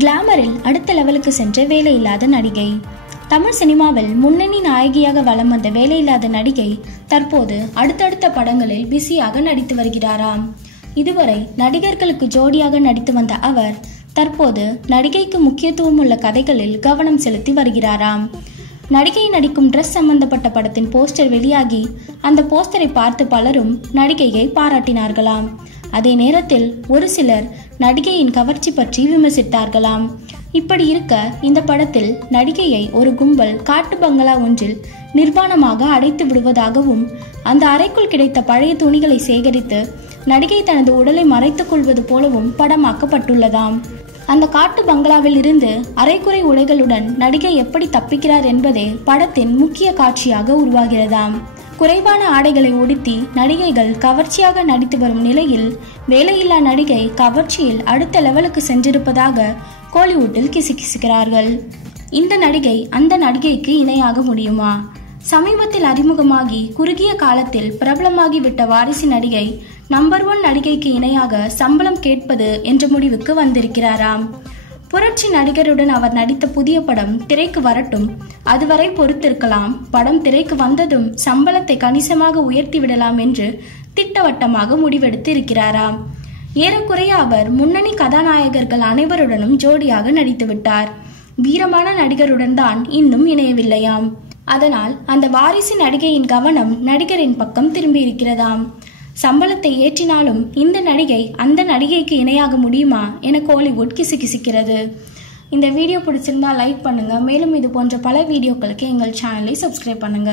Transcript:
கிளாமரில் அடுத்த லெவலுக்கு சென்ற வேலையில்லாத நடிகை. தமிழ் சினிமாவில் முன்னணி நாயகியாக வலம் வந்த வேலையில்லாத நடிகை தற்போது அடுத்தடுத்த படங்களில் பிஸியாக நடித்து வருகிறாராம். இதுவரை நடிகர்களுக்கு ஜோடியாக நடித்து வந்த அவர் தற்போது நடிகைக்கு முக்கியத்துவம் உள்ள கதைகளில் கவனம் செலுத்தி வருகிறாராம். நடிகை நடிக்கும் ட்ரெஸ் சம்பந்தப்பட்ட படத்தின் போஸ்டர் வெளியாகி அந்த போஸ்டரை பார்த்து பலரும் நடிகையை பாராட்டினார்களாம். அதே நேரத்தில் ஒரு சிலர் நடிகையின் கவர்ச்சி பற்றி விமர்சித்தார்களாம். இப்படி இருக்க இந்த படத்தில் நடிகையை ஒரு கும்பல் காட்டு பங்களா ஒன்றில் நிர்வாணமாக அடைத்து விடுவதாகவும் அந்த அறைக்குள் கிடைத்த பழைய துணிகளை சேகரித்து நடிகை தனது உடலை மறைத்துக் கொள்வது போலவும் படமாக்கப்பட்டுள்ளதாம். அந்த காட்டு பங்களாவில் இருந்து அரைக்குறை உடைகளுடன் நடிகை எப்படி தப்பிக்கிறார் என்பதே படத்தின் முக்கிய காட்சியாக உருவாகிறதாம். குறைவான ஆடைகளை உடுத்தி நடிகைகள் கவர்ச்சியாக நடித்து வரும் நிலையில் வேலையில்லா நடிகை கவர்ச்சியில் அடுத்த லெவலுக்கு சென்றிருப்பதாக கோலிவுட்டில் கிசுகிசுக்கிறார்கள். இந்த நடிகை அந்த நடிகைக்கு இணையாக முடியுமா? சமீபத்தில் அறிமுகமாகி குறுகிய காலத்தில் பிரபலமாகிவிட்ட வாரிசு நடிகை நம்பர் 1 நடிகைக்கு இணையாக சம்பளம் கேட்பது என்ற முடிவுக்கு வந்திருக்கிறாராம். புரட்சி நடிகருடன் அவர் நடித்த புதிய படம் திரைக்கு வரட்டும், அதுவரை பொறுத்திருக்கலாம், படம் திரைக்கு வந்ததும் சம்பளத்தை கணிசமாக உயர்த்தி விடலாம் என்று திட்டவட்டமாக முடிவெடுத்து இருக்கிறாராம். ஏறக்குறைய அவர் முன்னணி கதாநாயகர்கள் அனைவருடனும் ஜோடியாக நடித்து விட்டார். வீரமான நடிகருடன் தான் இன்னும் இணையவில்லையாம். அதனால் அந்த வாரிசு நடிகையின் கவனம் நடிகரின் பக்கம் திரும்பி இருக்கிறதாம். சம்பளத்தை ஏற்றினாலும் இந்த நடிகை அந்த நடிகைக்கு இணையாக முடியுமா என கோலிவுட் கிசுகிசுக்கிறது. இந்த வீடியோ பிடிச்சிருந்தா லைக் பண்ணுங்க. மேலும் இது போன்ற பல வீடியோக்களுக்கு எங்கள் சேனலை சப்ஸ்கிரைப் பண்ணுங்க.